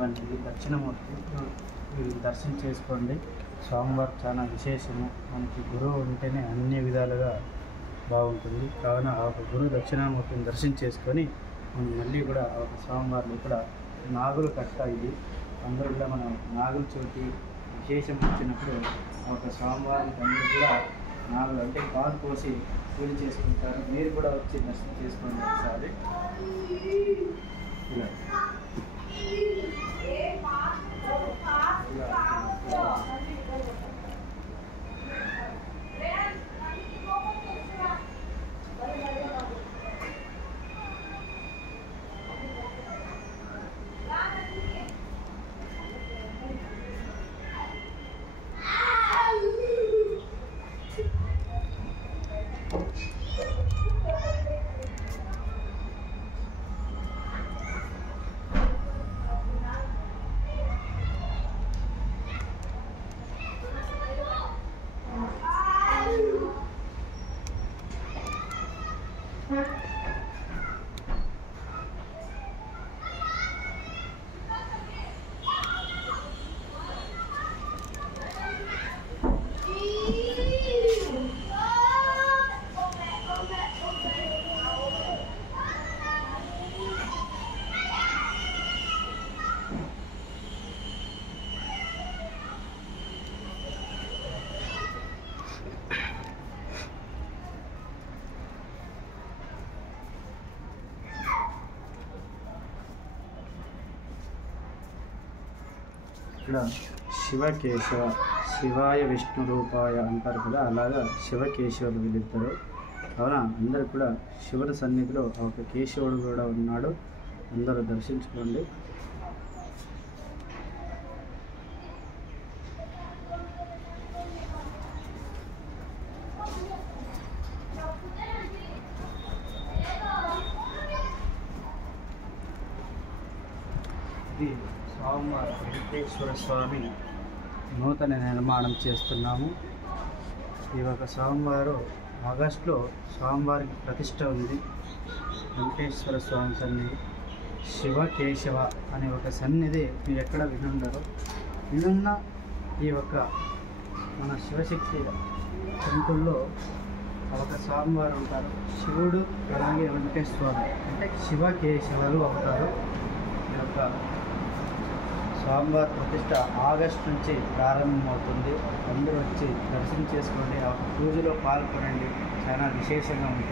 ఉన్నటువంటి దక్షిణమూర్తి దర్శనం చేసుకోండి. స్వామివారు చాలా విశేషము. మనకి గురువు ఉంటేనే అన్ని విధాలుగా బాగుంటుంది. కావున ఆ ఒక గురువు దక్షిణామూర్తిని దర్శనం చేసుకొని మనం మళ్ళీ కూడా ఆ ఒక స్వామివారిని ఇక్కడ నాగుల కట్ట ఇది. అందరూ కూడా మనం నాగుల చోటి విశేషం వచ్చినప్పుడు ఆ ఒక స్వామివారికి అందరూ కూడా నాగులు అంటే పాలు పోసి పూజ చేసుకుంటారు. మీరు కూడా వచ్చి దర్శనం చేసుకోండి ఒకసారి. ఇలా ఇక్కడ శివకేశవ, శివాయ విష్ణు రూపాయ అంటారు కదా, అలాగా శివకేశవులు వీళ్ళిద్దరు. కావున అందరు కూడా శివుని సన్నిధిలో ఒక కేశవుడు కూడా ఉన్నాడు. అందరూ దర్శించుకోండి. ఇది స్వామివారి వెంకటేశ్వర స్వామి నూతన నిర్మాణం చేస్తున్నాము. ఈ ఒక స్వామివారు ఆగస్టులో స్వామివారికి ప్రతిష్ట ఉంది. వెంకటేశ్వర స్వామి సన్నిధి శివకేశవ అనే ఒక సన్నిధి మీరు ఎక్కడ వినుండరు. వినున్న ఈ ఒక మన శివశక్తి టెంపుల్లో ఒక స్వామివారు ఉంటారు. శివుడు అలాగే వెంకటేశ్వర స్వామి అంటే శివకేశవులు అవుతారు. ఈ యొక్క స్వామివారి ప్రతిష్ట ఆగస్టు నుంచి ప్రారంభమవుతుంది. అందరూ వచ్చి దర్శనం చేసుకోండి. ఆ పూజలో పాల్గొనండి. చాలా విశేషంగా ఉంటుంది.